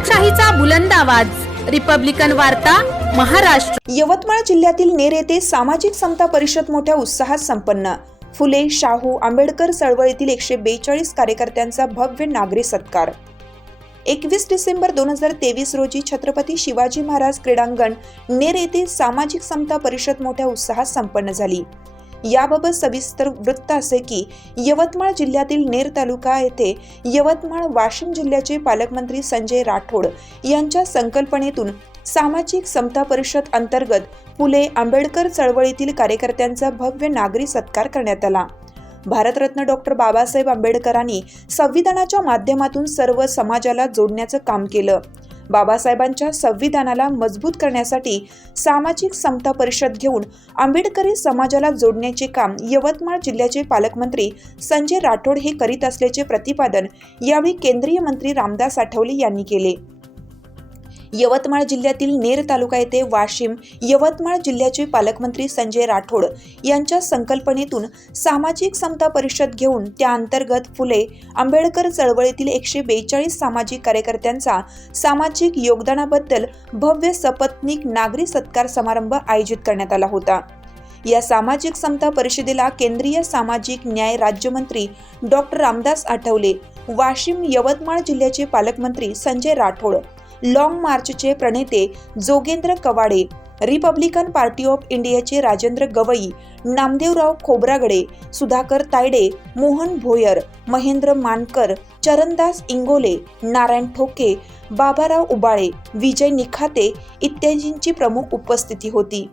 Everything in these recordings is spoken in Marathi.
लोकशाहीचा बुलंद आवाज, रिपब्लिकन वार्ता, महाराष्ट्र। यवतमाळ जिल्ह्यातील नेर येथे सामाजिक समता परिषद मोठ्या उत्साहात संपन्न। फुले शाहू आंबेडकर चळवळीतील 142 कार्यकर्त्यांचा भव्य नागरी सत्कार। 21 डिसेंबर 2023 रोजी छत्रपती शिवाजी महाराज क्रीडांगण नेर येथे सामाजिक समता परिषद मोठ्या उत्साहात संपन्न झाली। याबाबत सविस्तर वृत्त असे की यवतमाळ जिल्ह्यातील नेर तालुका येथे यवतमाळ वाशिम जिल्ह्याचे पालकमंत्री संजय राठोड यांच्या संकल्पनेतून सामाजिक समता परिषद अंतर्गत फुले आंबेडकर चळवळीतील कार्यकर्त्यांचा भव्य नागरी सत्कार करण्यात आला। भारतरत्न डॉक्टर बाबासाहेब आंबेडकरांनी संविधानाच्या माध्यमातून सर्व समाजाला जोडण्याचं काम केलं। बाबासाहेबांच्या संविधानाला मजबूत करण्यासाठी सामाजिक समता परिषद घेऊन आंबेडकरी समाजाला जोडण्याचे काम यवतमाळ जिल्ह्याचे पालकमंत्री संजय राठोड हे करीत असल्याचे प्रतिपादन यावेळी केंद्रीय मंत्री रामदास आठवले यांनी केले। यवतमाळ जिल्ह्यातील नेर तालुका येथे वाशिम यवतमाळ जिल्ह्याचे पालकमंत्री संजय राठोड यांच्या संकल्पनेतून सामाजिक समता परिषद घेऊन त्या अंतर्गत फुले आंबेडकर चळवळीतील 142 सामाजिक कार्यकर्त्यांचा सामाजिक योगदानाबद्दल भव्य सपत्नीक नागरी सत्कार समारंभ आयोजित करण्यात आला होता। या सामाजिक समता परिषदेला केंद्रीय सामाजिक न्याय राज्यमंत्री डॉक्टर रामदास आठवले, वाशिम यवतमाळ जिल्ह्याचे पालकमंत्री संजय राठोड, लॉंग मार्चचे प्रणेते Jogendra Kawade, Republican party of इंडियाचे राजेंद्र गवई, नामदेवराव खोब्रागडे, सुधाकर तायडे, मोहन भोयर, महेंद्र मानकर, चरणदास इंगोले, नारायण ठोके, बाबाराव उबाळे, विजय निखाते इत्यादींची प्रमुख उपस्थिती होती।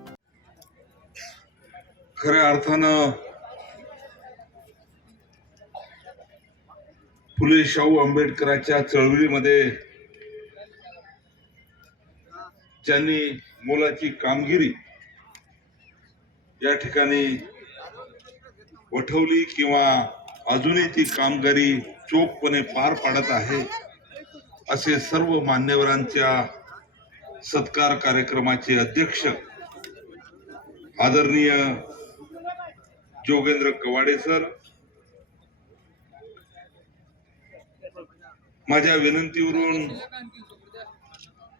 खऱ्या अर्थानं फुले शाहू आंबेडकरांच्या चळवळीमध्ये ज्यांनी मोलाची कामगिरी या ठिकाणी वठवली किंवा अजूनही ती कामगिरी चोखपणे पार पाडत आहे असे सर्व मान्यवरांच्या सत्कार कार्यक्रमाचे अध्यक्ष आदरणीय जोगेंद्र कवाडे सर, माझ्या विनंतीवरून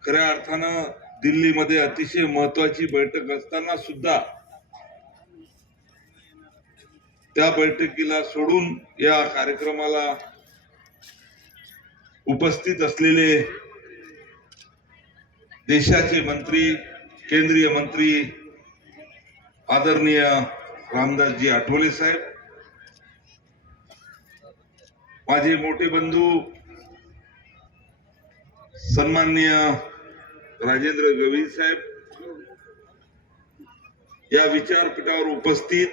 खऱ्या अर्थानं दिल्लीमध्ये अतिशय महत्वाची बैठक असताना सुद्धा त्या बैठकीला सोडून या कार्यक्रमाला उपस्थित असलेले देशाचे मंत्री, केंद्रीय मंत्री आदरणीय रामदासजी आठवले साहेब, माझे मोठे बंधू सन्माननीय राजेंद्र गवई साहेब, या विचारपीठावर उपस्थित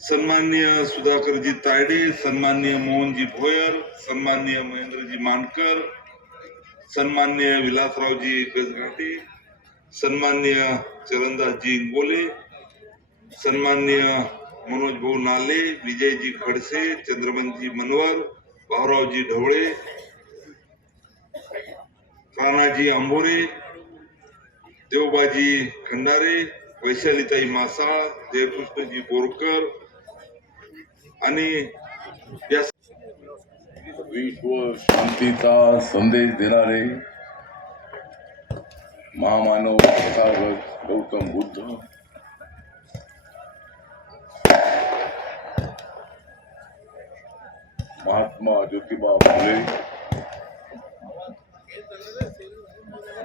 सन्माननीय सुधाकरजी तायडे, सन्माननीय मोहनजी भोयर, सन्माननीय महेंद्रजी मानकर, सन्माननीय विलासरावजी गजघाटे, सन्माननीय चरणदासजी इंगोले, सन्माननीय मनोज भाऊ नाले, विजयजी खडसे, चंद्रमनजी मनवर, भाऊरावजी ढवळे, राणाजी आंबोरे, देवबाजी खंडारे, वैशालीताई मासाळ, जयकृष्णजी बोरकर आणि या विश्व शांतीचा संदेश देणारे महामानव तथागत गौतम बुद्ध, महात्मा ज्योतिबा फुले,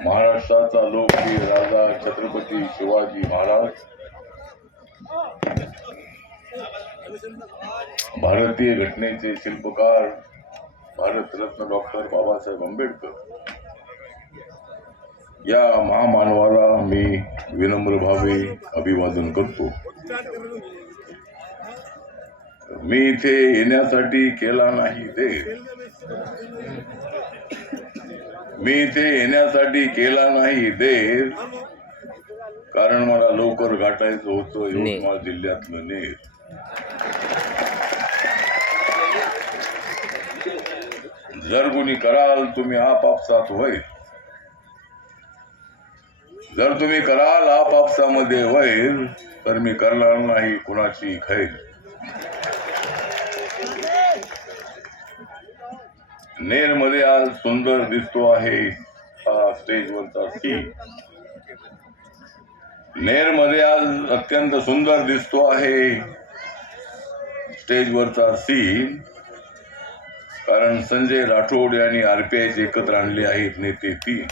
महाराष्ट्राचा लोकप्रिय राजा छत्रपती शिवाजी महाराज, भारतीय घटनेचे शिल्पकार भारतरत्न डॉक्टर बाबासाहेब आंबेडकर या महामानवाला मी विनम्र भावे अभिवादन करतो। मी इथे येण्यासाठी केला नाही देर, मी इथे येण्यासाठी केला नाही देर, कारण मला लवकर गाठायचं होतं यवतमाळ जिल्ह्यातलं नेर। जर कोणी कराल तुम्ही आपापसात होईल, जर तुम्ही कराल आपापसामध्ये होईल तर मी करणार नाही कुणाची खैर। नेरमध्ये आज सुंदर दिसतो आहे हा स्टेजवरचा सीन. नेरमध्ये आज अत्यंत सुंदर दिसतो आहे स्टेजवरचा सीन, कारण संजय राठोड यांनी आरपीआयचे एकत्र आणले आहेत नेते 3.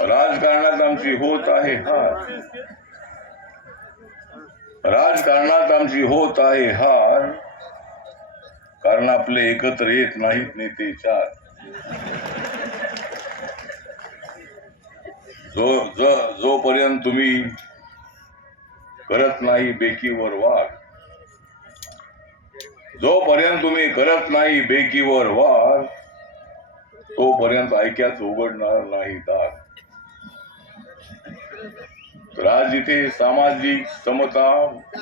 राजकारणात आमची होत आहे हार, राजकारणात आमची होत आहे हार, कारण आपले एकत्र येत नाहीत नेते 4. जोपर्यंत तुम्ही करत नाही बेकीवर वार, जोपर्यंत तुम्ही करत नाही बेकीवर वार, तोपर्यंत ऐक्याच उघडणार नाही दार. तर आज इथे सामाजिक समता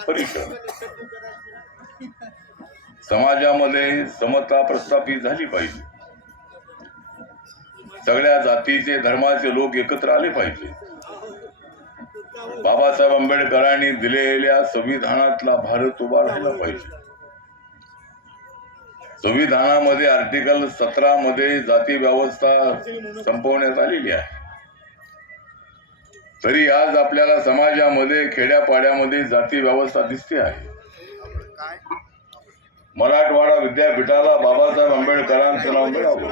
परिषद, समाजामध्ये समता प्रस्थापित झाली पाहिजे. सगळ्या जातीचे धर्माचे लोक एकत्र आले पाहिजे. बाबासाहेब आंबेडकरांनी दिलेल्या संविधानातला भारत उभा राहिला पाहिजे. संविधानामध्ये आर्टिकल 17 मध्ये जाती व्यवस्था संपवण्यात आलेली आहे. तरी आज आपल्याला समाजामध्ये खेड्यापाड्यामध्ये जाती व्यवस्था दिसते आहे. मराठवाडा विद्यापीठाला बाबासाहेब आंबेडकरांचं नाव मिळावं.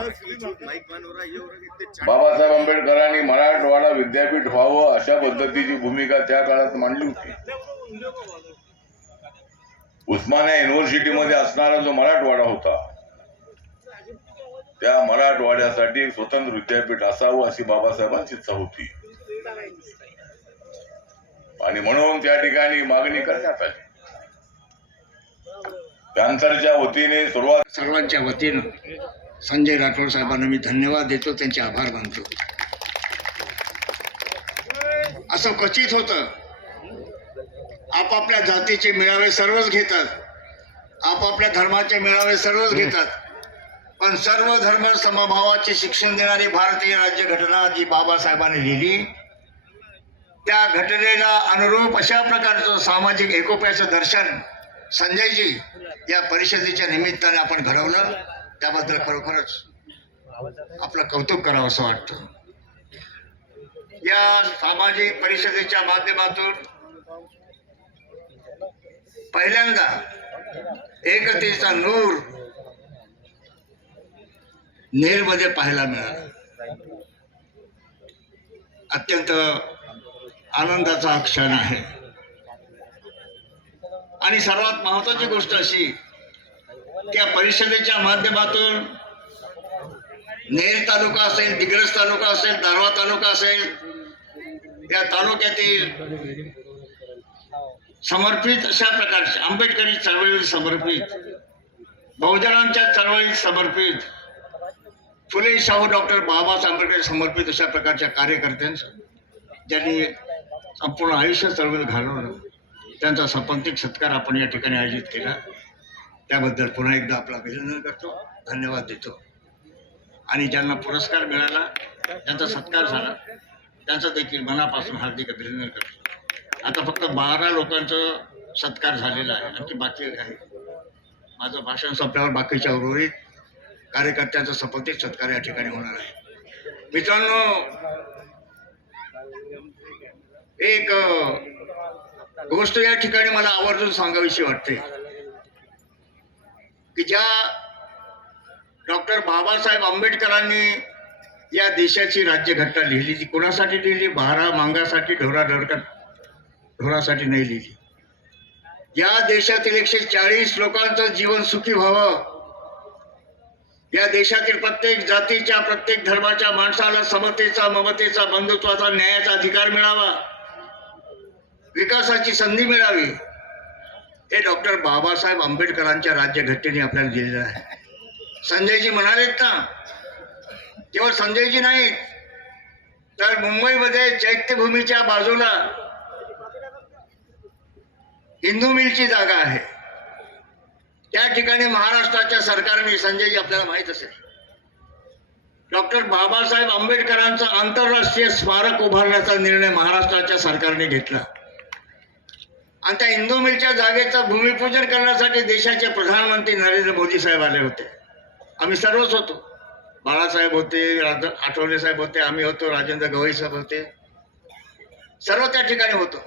बाबासाहेब आंबेडकरांनी मराठवाडा विद्यापीठ व्हावं अशा पद्धतीची भूमिका त्या काळात मांडली होती. उस्मानिया युनिव्हर्सिटीमध्ये असणारा जो मराठवाडा होता, त्या मराठवाड्यासाठी एक स्वतंत्र विद्यापीठ असावं अशी बाबासाहेबांची इच्छा होती आणि म्हणून त्या ठिकाणी मागणी करण्यात आली. पॅन्थरच्या वतीने सुरुवात सर्वांच्या वतीनं संजय राठोड साहेबांना मी धन्यवाद देतो, त्यांचे आभार मानतो. असं क्वचित होतं, आपापल्या जातीचे मेळावे सर्वच घेतात, आपापल्या धर्माचे मेळावे सर्वच घेतात, पण सर्व धर्म समभावाचे शिक्षण देणारी भारतीय राज्यघटना जी बाबासाहेबांनी लिहिली, त्या घटनेला अनुरूप अशा प्रकारचं सामाजिक एकोप्याचं दर्शन संजयजी या परिषदेच्या निमित्ताने आपण घडवलं. त्याबद्दल खरोखरच आपलं कौतुक करावं असं वाटतं. या सामाजिक परिषदेच्या माध्यमातून पहिल्यांदा एकतेचा नूर नेरमध्ये पाहायला मिळाला. अत्यंत आनंदाचा हा क्षण आहे. आणि सर्वात महत्वाची गोष्ट अशी, त्या परिषदेच्या माध्यमातून नेर तालुका असेल, दिग्रस तालुका असेल, दारव्हा तालुका असेल, त्या तालुक्यातील समर्पित अशा प्रकारचे आंबेडकरी चळवळीत समर्पित, बहुजनांच्या चळवळीत समर्पित, फुले शाहू डॉक्टर बाबासाहेब आंबेडकर समर्पित अशा प्रकारच्या कार्यकर्त्यांचं ज्यांनी संपूर्ण आयुष्य चळवळीत घालवलं, त्यांचा सपत्नीक सत्कार आपण या ठिकाणी आयोजित केला. त्याबद्दल पुन्हा एकदा आपलं अभिनंदन करतो, धन्यवाद देतो. आणि ज्यांना पुरस्कार मिळाला, त्यांचा सत्कार झाला, त्यांचं देखील मनापासून हार्दिक अभिनंदन करतो. आता फक्त 12 लोकांचं सत्कार झालेला आहे, आणखी बाकी आहे. माझं भाषण संपल्यावर बाकीच्या उर्वरित कार्यकर्त्यांचा सपत्नीक सत्कार या ठिकाणी होणार आहे. मित्रांनो, एक गोष्ट या ठिकाणी मला आवर्जून सांगावीशी वाटते की ज्या डॉक्टर बाबासाहेब आंबेडकरांनी या देशाची राज्यघटना लिहिली, ती कोणासाठी लिहिली? भारा मांगासाठी, ढोरासाठी नाही लिहिली. या देशातील 140 लोकांचं जीवन सुखी व्हावं, या देशातील प्रत्येक जातीच्या, प्रत्येक धर्माच्या माणसाला समतेचा, ममतेचा, बंधुत्वाचा, न्यायाचा अधिकार मिळावा, विकासाची संधी मिळावी, हे डॉक्टर बाबासाहेब आंबेडकरांच्या राज्यघटनेने आपल्याला दिलेलं आहे. संजयजी म्हणालेत ना, केवळ संजयजी नाहीत तर मुंबईमध्ये चैत्यभूमीच्या बाजूला हिंदू मिलची जागा आहे. त्या ठिकाणी महाराष्ट्राच्या सरकारने, संजयजी आपल्याला माहित असेल, डॉक्टर बाबासाहेब आंबेडकरांचं आंतरराष्ट्रीय स्मारक उभारण्याचा निर्णय महाराष्ट्राच्या सरकारने घेतला. आणि त्या इंदू मिलच्या जागेचं भूमिपूजन करण्यासाठी देशाचे प्रधानमंत्री नरेंद्र मोदी साहेब आले होते. आम्ही सर्वच होतो. बाळासाहेब होते, आठवले साहेब होते, आम्ही होतो, राजेंद्र गवई साहेब होते, सर्व त्या ठिकाणी होतो.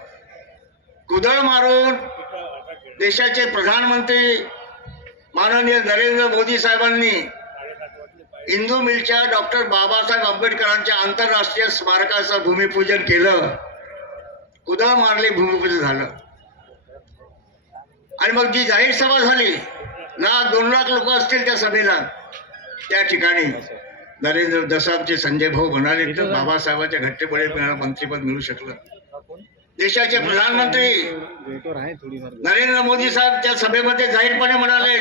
कुदळ मारून देशाचे प्रधानमंत्री माननीय नरेंद्र मोदी साहेबांनी इंदू मिलच्या डॉक्टर बाबासाहेब आंबेडकरांच्या आंतरराष्ट्रीय स्मारकाचं भूमिपूजन केलं. कुदळ मारले, भूमिपूजन झालं. आणि मग जी जाहीर सभा झाली ना, 2 लाख लोक असतील त्या सभेला, त्या ठिकाणी नरेंद्र दसाबचे संजय भाऊ म्हणाले तर बाबासाहेबांच्या घट्टेपणे मंत्रिपद मिळू शकलं. देशाचे प्रधानमंत्री नरेंद्र मोदी साहब त्या सभेमध्ये जाहीरपणे म्हणाले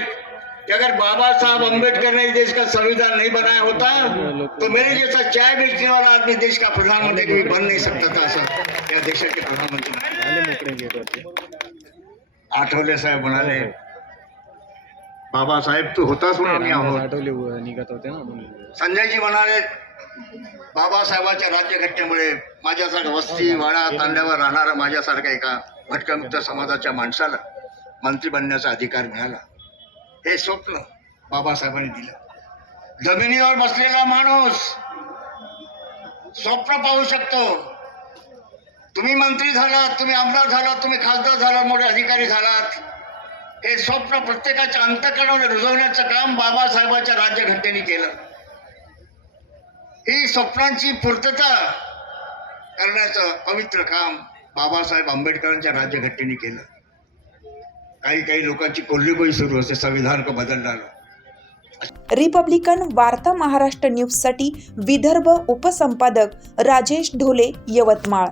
कि अगर बाबा साहब अम्बेडकर ने देश का संविधान नहीं बनाया होता तो मेरे जैसा चाय बेचने वाला आदमी देश का प्रधानमंत्री कभी बन नहीं सकता था, असं या देशाचे प्रधानमंत्री. आठवले साहेब म्हणाले बाबासाहेब तू होतास म्हणून आम्ही आहोत. संजयजी म्हणाले बाबासाहेबांच्या राज्यघटनेमुळे माझ्यासारखा वस्ती वाडा तांड्यावर राहणारा माझ्यासारखा एका भटकमुक्त समाजाच्या माणसाला मंत्री बनण्याचा अधिकार मिळाला. हे स्वप्न बाबासाहेबांनी दिलं. जमिनीवर बसलेला माणूस स्वप्न पाहू शकतो. तुम्ही मंत्री झालात, तुम्ही आमदार झालात, तुम्ही खासदार झालात, मोठे अधिकारी झालात, हे स्वप्न प्रत्येकाच्या अंतःकरणावर रुजवण्याचं काम बाबासाहेबांच्या राज्यघटनेने केलं. ही स्वप्नांची पूर्तता करण्याचं पवित्र काम बाबासाहेब आंबेडकरांच्या राज्यघटनेने केलं. काही लोकांची कोल्हेबोई सुरू असते, संविधान को बदलणार. रिपब्लिकन वार्ता महाराष्ट्र न्यूजसाठी विदर्भ उपसंपादक राजेश ढोले, यवतमाळ.